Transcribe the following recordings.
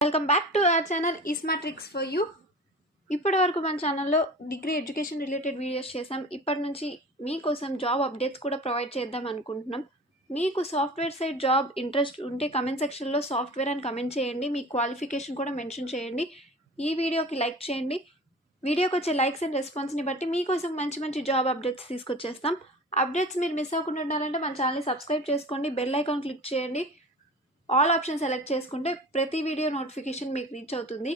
Welcome back to our channel iSmart tricks for you. ఇప్పటి వరకు మన ఛానల్లో డిగ్రీ ఎడ్యుకేషన్ రిలేటెడ్ వీడియోస్ చేసాం. ఇప్పటి నుంచి మీకోసం జాబ్ అప్డేట్స్ కూడా ప్రొవైడ్ చేద్దాం అనుకుంటున్నాం. మీకు సాఫ్ట్వేర్ సైడ్ జాబ్ ఇంట్రెస్ట్ ఉంటే కమెంట్ సెక్షన్లో సాఫ్ట్వేర్ అని కమెంట్ చేయండి. మీ క్వాలిఫికేషన్ కూడా మెన్షన్ చేయండి. ఈ వీడియోకి లైక్ చేయండి. వీడియోకి వచ్చే లైక్స్ అండ్ రెస్పాన్స్ని బట్టి మీకోసం మంచి మంచి జాబ్ అప్డేట్స్ తీసుకొచ్చేస్తాం. అప్డేట్స్ మీరు మిస్ అవ్వకుండా ఉండాలంటే మన ఛానల్ని సబ్స్క్రైబ్ చేసుకోండి, బెల్ ఐకాన్ క్లిక్ చేయండి. ఆల్ ఆప్షన్ సెలెక్ట్ చేసుకుంటే ప్రతి వీడియో నోటిఫికేషన్ మీకు రీచ్ అవుతుంది.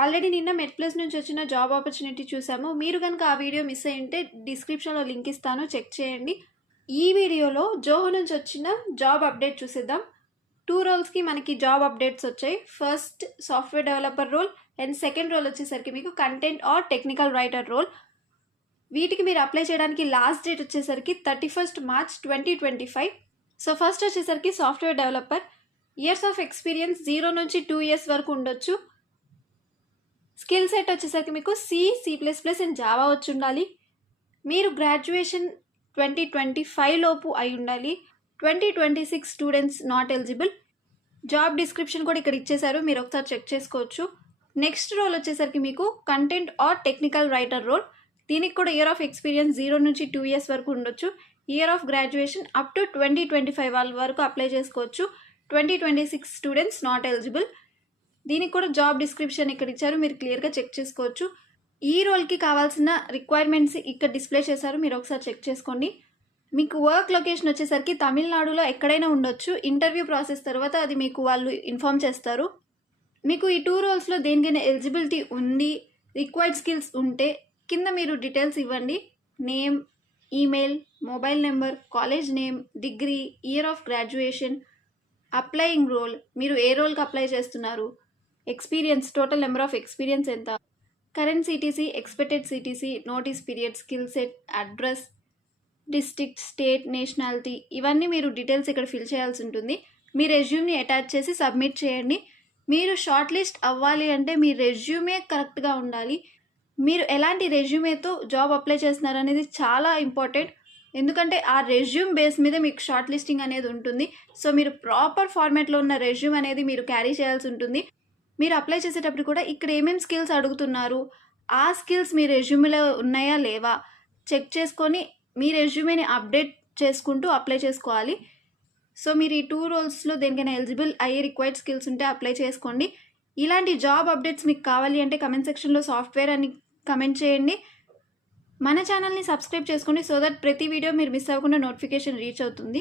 ఆల్రెడీ నిన్న మెడ్ప్లస్ నుంచి వచ్చిన జాబ్ ఆపర్చునిటీ చూసాము. మీరు కనుక ఆ వీడియో మిస్ అయ్యింటే డిస్క్రిప్షన్లో లింక్ ఇస్తాను, చెక్ చేయండి. ఈ వీడియోలో జోహో నుంచి వచ్చిన జాబ్ అప్డేట్ చూసేద్దాం. 2 రోల్స్కి మనకి జాబ్ అప్డేట్స్ వచ్చాయి. First software developer role and second role వచ్చేసరికి మీకు content or technical writer role. వీటికి మీరు అప్లై చేయడానికి లాస్ట్ డేట్ వచ్చేసరికి 31 మార్చ్ 2025. సో ఫస్ట్ వచ్చేసరికి software developer. Years of experience 0 నుంచి 2 years వరకు ఉండొచ్చు. స్కిల్ సెట్ వచ్చేసరికి మీకు C++ అండ్ జావా వచ్చి ఉండాలి. మీరు గ్రాడ్యుయేషన్ 2025 లోపు అయి ఉండాలి. 2026 students not eligible. Job description కూడా ఇక్కడ ఇచ్చేశారు, మీరు ఒకసారి చెక్ చేసుకోవచ్చు. నెక్స్ట్ రోల్ వచ్చేసరికి మీకు content or technical writer role. దీనికి కూడా ఇయర్ ఆఫ్ ఎక్స్పీరియన్స్ 0 నుంచి 2 years వరకు ఉండొచ్చు. Year of graduation up to 2025 వాళ్ళ వరకు అప్లై చేసుకోవచ్చు. 2026 స్టూడెంట్స్ నాట్ ఎలిజిబుల్. దీనికి కూడా జాబ్ డిస్క్రిప్షన్ ఇక్కడ ఇచ్చారు, మీరు క్లియర్గా చెక్ చేసుకోవచ్చు. ఈ రోల్కి కావాల్సిన రిక్వైర్మెంట్స్ ఇక్కడ డిస్ప్లే చేశారు, మీరు ఒకసారి చెక్ చేసుకోండి. మీకు వర్క్ లొకేషన్ వచ్చేసరికి తమిళనాడులో ఎక్కడైనా ఉండొచ్చు. ఇంటర్వ్యూ ప్రాసెస్ తర్వాత అది మీకు వాళ్ళు ఇన్ఫామ్ చేస్తారు. మీకు ఈ 2 రోల్స్లో దేనికైనా ఎలిజిబిలిటీ ఉంది, రిక్వైర్డ్ స్కిల్స్ ఉంటే కింద మీరు డీటెయిల్స్ ఇవ్వండి. Name, email, mobile number, college name, degree, year of graduation, applying role, మీరు ఏ రోల్కి అప్లై చేస్తున్నారు, experience, total number of experience ఎంత, current CTC, expected CTC, notice period, skill set, address, district, state, nationality, ఇవన్నీ మీరు details ఇక్కడ fill చేయాల్సి ఉంటుంది. మీ రెజ్యూమ్ని అటాచ్ చేసి సబ్మిట్ చేయండి. మీరు షార్ట్ లిస్ట్ అవ్వాలి అంటే మీ రెజ్యూమే కరెక్ట్గా ఉండాలి. మీరు ఎలాంటి రెజ్యూమేతో జాబ్ అప్లై చేస్తున్నారు అనేది చాలా ఇంపార్టెంట్. ఎందుకంటే ఆ రెజ్యూమ్ బేస్ మీద మీకు షార్ట్ లిస్టింగ్ అనేది ఉంటుంది. సో మీరు ప్రాపర్ ఫార్మాట్లో ఉన్న రెజ్యూమ్ అనేది మీరు క్యారీ చేయాల్సి ఉంటుంది. మీరు అప్లై చేసేటప్పుడు కూడా ఇక్కడ ఏమేమి స్కిల్స్ అడుగుతున్నారు, ఆ స్కిల్స్ మీ రెజ్యూమ్లో ఉన్నాయా లేవా చెక్ చేసుకొని మీ రెజ్యూమేని అప్డేట్ చేసుకుంటూ అప్లై చేసుకోవాలి. సో మీరు ఈ 2 రోల్స్లో దేనికైనా ఎలిజిబుల్ అయ్యే రిక్వైర్డ్ స్కిల్స్ ఉంటే అప్లై చేసుకోండి. ఇలాంటి జాబ్ అప్డేట్స్ మీకు కావాలి అంటే కమెంట్ సెక్షన్లో సాఫ్ట్వేర్ అని కమెంట్ చేయండి. మన ఛానల్ని సబ్స్క్రైబ్ చేసుకోండి, సో దట్ ప్రతి వీడియో మీరు మిస్ అవ్వకుండా నోటిఫికేషన్ రీచ్ అవుతుంది.